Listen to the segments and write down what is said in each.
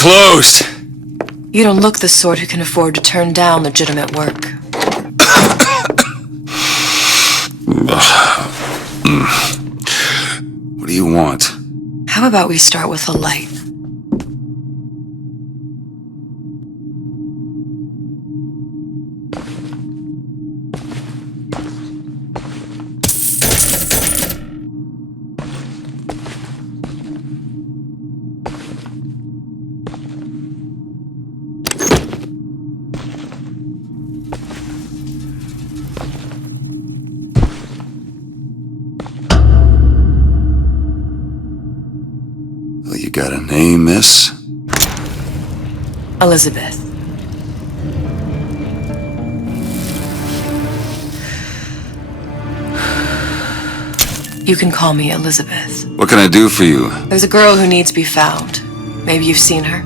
closed. You don't look the sort who can afford to turn down legitimate work. What do you want? How about we start with a light? You got a name, miss? Elizabeth. You can call me Elizabeth. What can I do for you? There's a girl who needs to be found. Maybe you've seen her.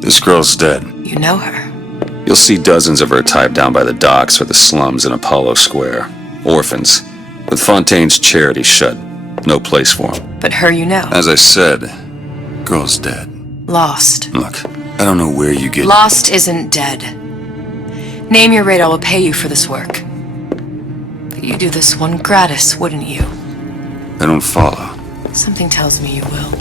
This girl's dead. You know her. You'll see dozens of her type down by the docks or the slums in Apollo Square. Orphans, with Fontaine's charity shut. No place for them. But her you know. As I said, girl's dead. Lost. Look, I don't know where you get... Lost isn't dead. Name your rate, I will pay you for this work. But you'd do this one gratis, wouldn't you? I don't follow. Something tells me you will.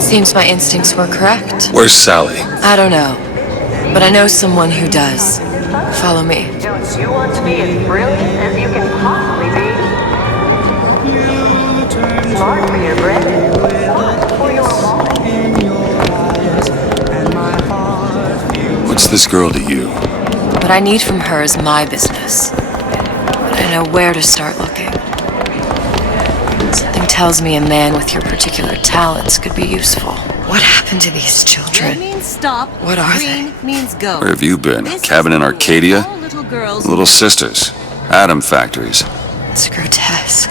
Seems my instincts were correct. Where's Sally? I don't know, but I know someone who does. Follow me. Don't you want to be as brilliant as you can possibly be? Smart for your bread, smart for your wallet. What's this girl to you? What I need from her is my business. But I know where to start looking. Something tells me a man with your particular talents could be useful. What happened to these children? Red means stop. What are Green means go. Where have you been? This Cabin in is Arcadia? all little girls. Little sisters. Atom factories. It's grotesque.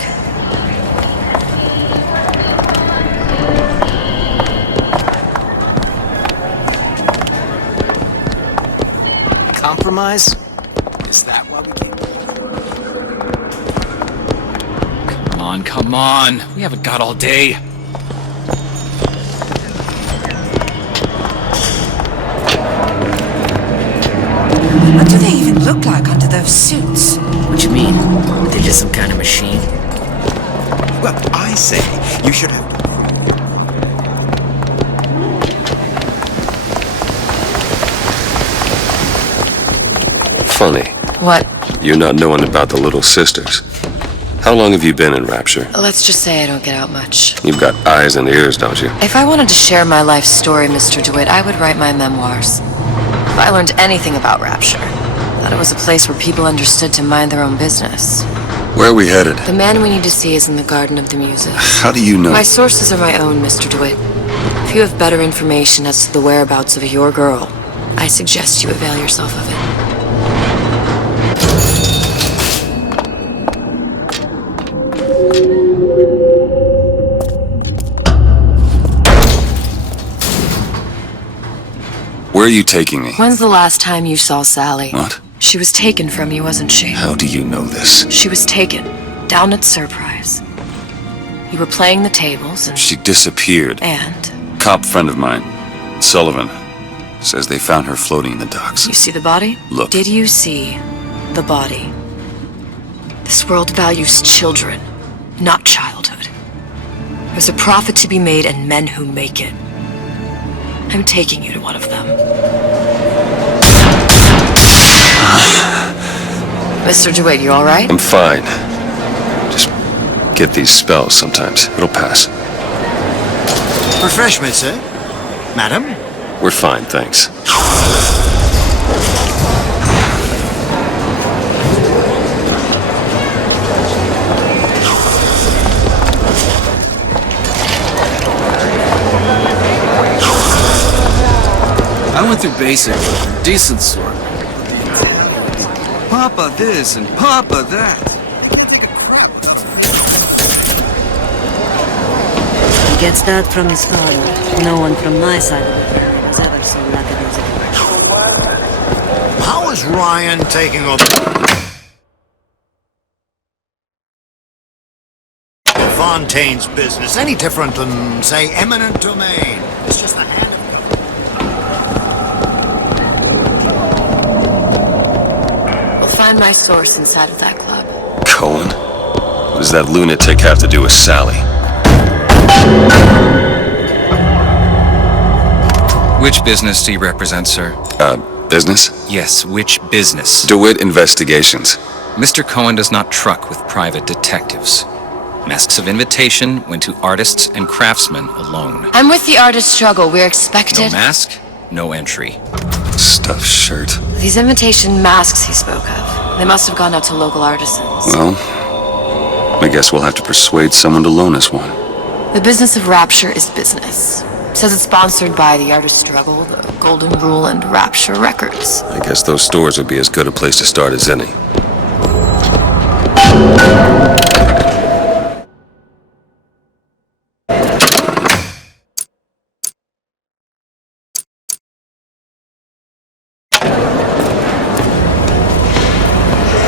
Compromise? Is that what we came? Come on. We haven't got all day. What do they even look like under those suits? What you mean? Are they just some kind of machine? Well, I say you should have... Funny. What? You not knowing about the little sisters. How long have you been in Rapture? Let's just say I don't get out much. You've got eyes and ears, don't you? If I wanted to share my life story, Mr. DeWitt, I would write my memoirs. If I learned anything about Rapture, I thought it was a place where people understood to mind their own business. Where are we headed? The man we need to see is in the Garden of the Muses. How do you know? My sources are my own, Mr. DeWitt. If you have better information as to the whereabouts of your girl, I suggest you avail yourself of it. Where are you taking me? When's the last time you saw Sally? What? She was taken from you, wasn't she? How do you know this? She was taken, down at Surprise. You were playing the tables and... She disappeared. And? Cop friend of mine, Sullivan, says they found her floating in the docks. You see the body? Look. Did you see the body? This world values children, not childhood. There's a profit to be made and men who make it. I'm taking you to one of them. Mr. DeWitt, you all right? I'm fine. Just get these spells sometimes. It'll pass. Refreshments, sir? Madam? We're fine, thanks. I went through basic, decent sort. Papa this and Papa that. He gets that from his father. No one from my side of the family was ever so How is Ryan taking up Fontaine's business any different than, say, eminent domain? It's just the hand of... We'll find my source inside of that club. Cohen? What does that lunatic have to do with Sally? Which business do you represent, sir? Business? Yes, which business? DeWitt Investigations. Mr. Cohen does not truck with private detectives. Masks of invitation went to artists and craftsmen alone. I'm with the artist struggle. We're expected... No mask, no entry. Stuffed shirt. These invitation masks he spoke of, they must have gone out to local artisans. Well, I guess we'll have to persuade someone to loan us one. The business of Rapture is business. Says it's sponsored by the Artist Struggle, the Golden Rule, and Rapture Records. I guess those stores would be as good a place to start as any.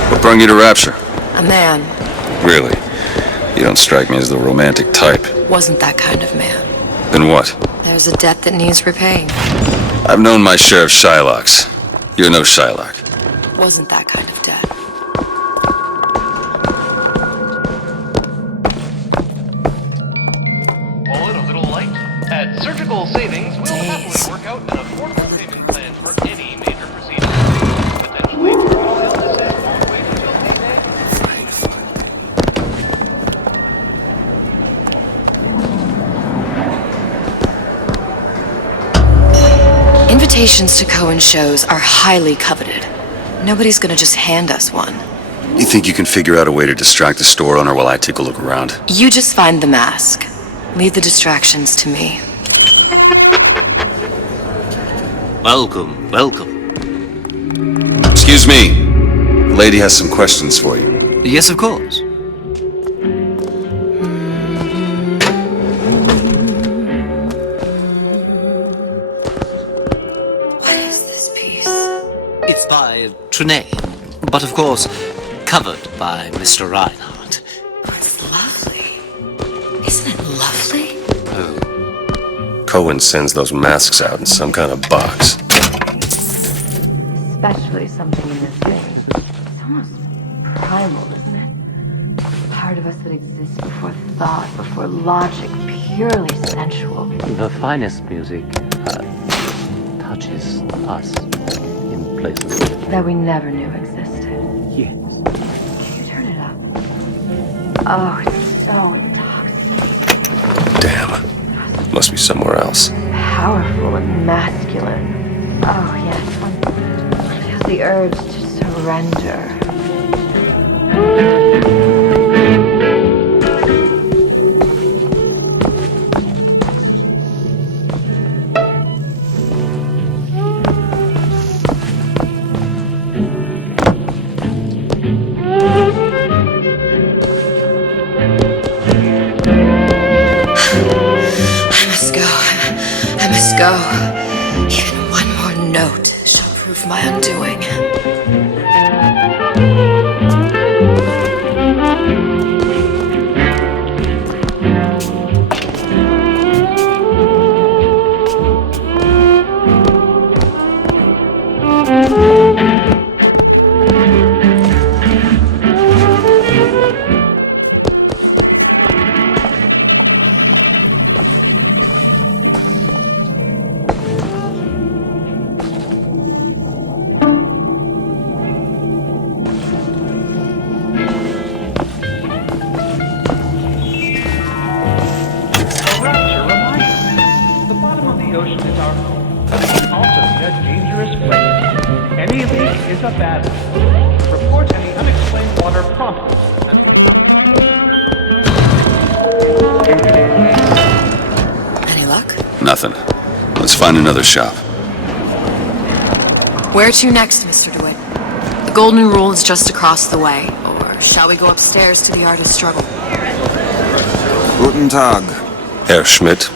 What brought you to Rapture? A man. Really? You don't strike me as the romantic type. Wasn't that kind of man. Then what? There's a debt that needs repaying. I've known my share of Shylocks. You're no Shylock. Wasn't that kind of debt. Wallet a little light? At Surgical Savings, we'll happily work out an affordable payment plan for any major procedure. Potentially terminal illness and all the way until payday. Invitations to Cohen shows are highly coveted. Nobody's gonna just hand us one. You think you can figure out a way to distract the store owner while I take a look around? You just find the mask. Leave the distractions to me. Welcome, welcome. Excuse me. The lady has some questions for you. Yes, of course. It's by Trine, but of course, covered by Mr. Reinhardt. It's lovely. Isn't it lovely? Oh. Cohen sends those masks out in some kind of box. Especially something in this thing. It's almost primal, isn't it? Part of us that exists before thought, before logic, purely sensual. The finest music touches us. Places that we never knew existed. Yes. Can you turn it up? Oh, it's so intoxicating. Damn. Must be somewhere else. Powerful and masculine. Oh, yes. One feels the urge to surrender. Go. Even one more note shall prove my undoing. Nothing. Let's find another shop. Where to next, Mr. DeWitt? The Golden Rule is just across the way. Or shall we go upstairs to the Artist Struggle? Guten Tag. Herr Schmidt.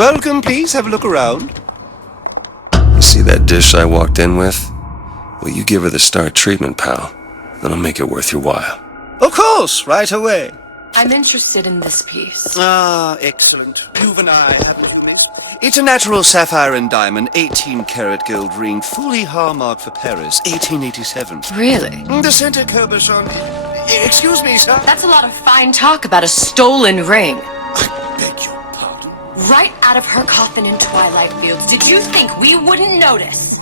Welcome, please. Have a look around. You see that dish I walked in with? Well, you give her the star treatment, pal. Then I'll make it worth your while. Of course, right away. I'm interested in this piece. Ah, excellent. You've an eye, haven't you, miss? It's a natural sapphire and diamond, 18-karat gold ring, fully hallmarked for Paris, 1887. Really? The center cabochon... Excuse me, sir? That's a lot of fine talk about a stolen ring. I beg your pardon? Right out of her coffin in Twilight Fields. Did you think we wouldn't notice?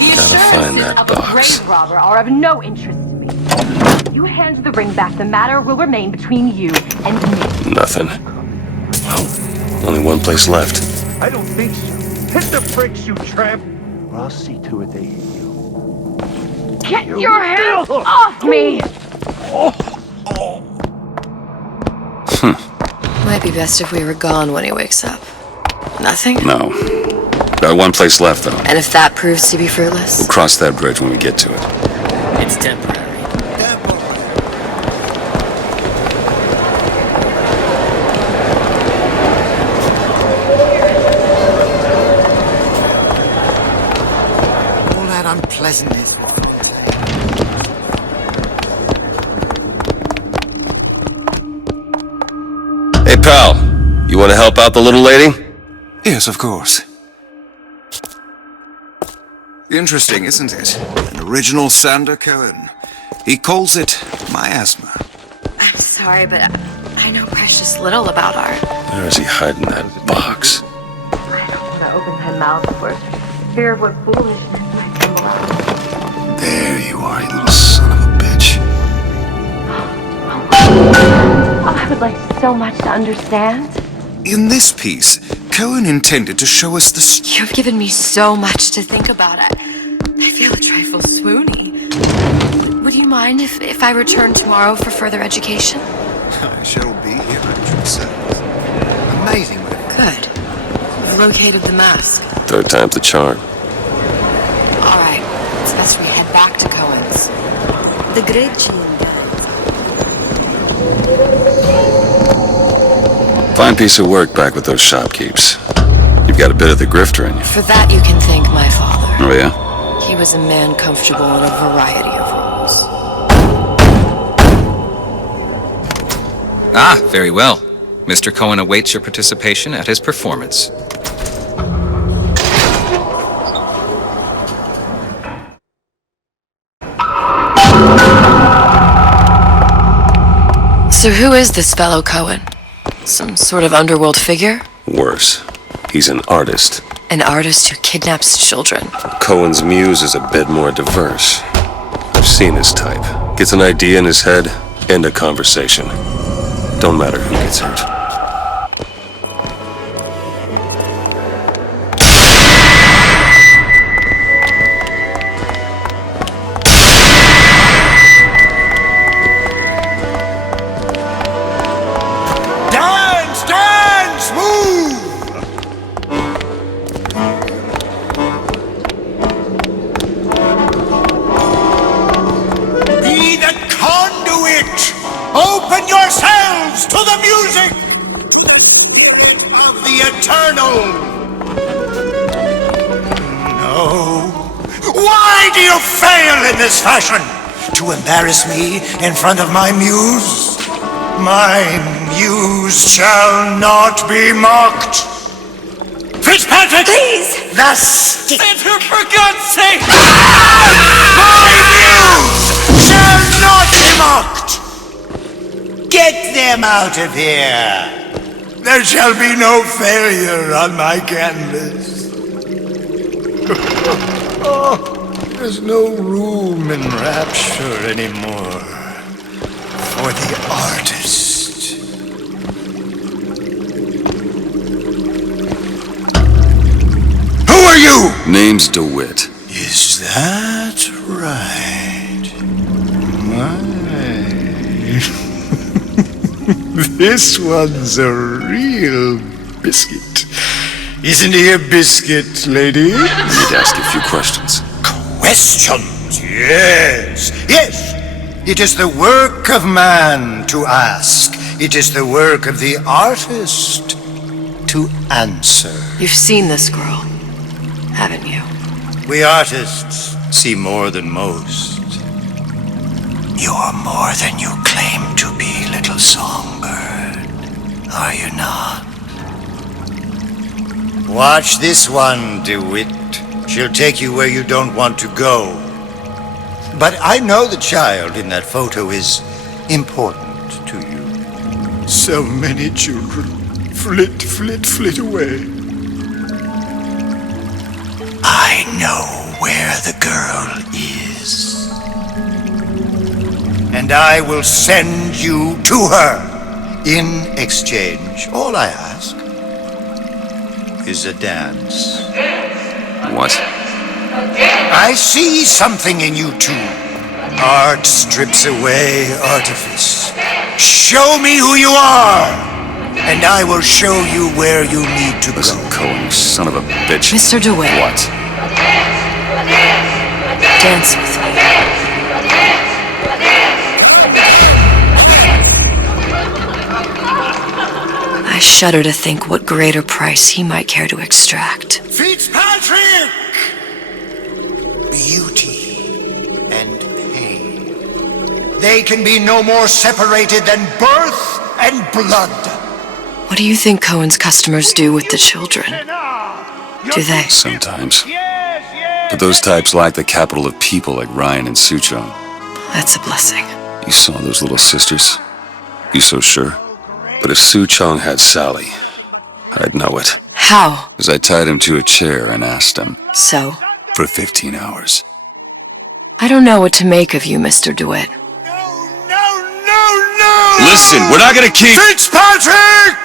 The assurances of a grave robber are of no interest to me. You hand the ring back, the matter will remain between you and me. Nothing. Well, only one place left. I don't think so. Hit the bricks, you tramp, or I'll see to it they hit you. Get your hands off me! Might be best if we were gone when he wakes up. Nothing? No. Got one place left, though. And if that proves to be fruitless? We'll cross that bridge when we get to it. It's temporary. All that unpleasantness. Hey, pal. You want to help out the little lady? Yes, of course. Interesting, isn't it? An original Sander Cohen. He calls it miasma. I'm sorry, but I know precious little about art. Where is he hiding that box? I don't want to open my mouth for fear of what foolishness might come around. There you are, you little son of a bitch. Oh, I would like so much to understand. In this piece, Cohen intended to show us the... You've given me so much to think about. I feel a trifle swoony. Would you mind if I return tomorrow for further education? I shall be here at your service. Amazing. Good. I've located the mask. Third time's the charm. All right. It's best we head back to Cohen's. The great Jean. Fine piece of work back with those shopkeeps. You've got a bit of the grifter in you. For that you can thank my father. Oh, yeah? He was a man comfortable in a variety of roles. Ah, very well. Mr. Cohen awaits your participation at his performance. So who is this fellow Cohen? Some sort of underworld figure? Worse. He's an artist. An artist who kidnaps children. Cohen's muse is a bit more diverse. I've seen his type. Gets an idea in his head, end a conversation. Don't matter who gets hurt. Open yourselves to the music of the eternal. No. Why do you fail in this fashion? To embarrass me in front of my muse? My muse shall not be mocked. Fitzpatrick! Please! The stick! For God's sake! My muse shall not be mocked! Get them out of here! There shall be no failure on my canvas. Oh, there's no room in Rapture anymore for the artist. Who are you? Name's DeWitt. Is that right? My. This one's a real biscuit. Isn't he a biscuit, lady? I need to ask you a few questions. Questions? Yes. Yes. It is the work of man to ask. It is the work of the artist to answer. You've seen this girl, haven't you? We artists see more than most. You're more than you claim to be, little songbird. Are you not? Watch this one, DeWitt. She'll take you where you don't want to go. But I know the child in that photo is important to you. So many children flit, flit, flit away. I know where the girl is. And I will send you to her. In exchange, all I ask is a dance. What? I see something in you too. Art strips away artifice. Show me who you are, and I will show you where you need to Listen, go. Cohen, you son of a bitch. Mr. DeWitt. What? Dance with me. I shudder to think what greater price he might care to extract. Fitzpatrick! Beauty and pain. They can be no more separated than birth and blood. What do you think Cohen's customers do with the children? Do they? Sometimes. But those types lack the capital of people like Ryan and Suchong. That's a blessing. You saw those little sisters? You so sure? But if Suchong had Sally, I'd know it. How? Because I tied him to a chair and asked him. So? For 15 hours. I don't know what to make of you, Mr. DeWitt. Listen, we're not gonna keep... Fitzpatrick!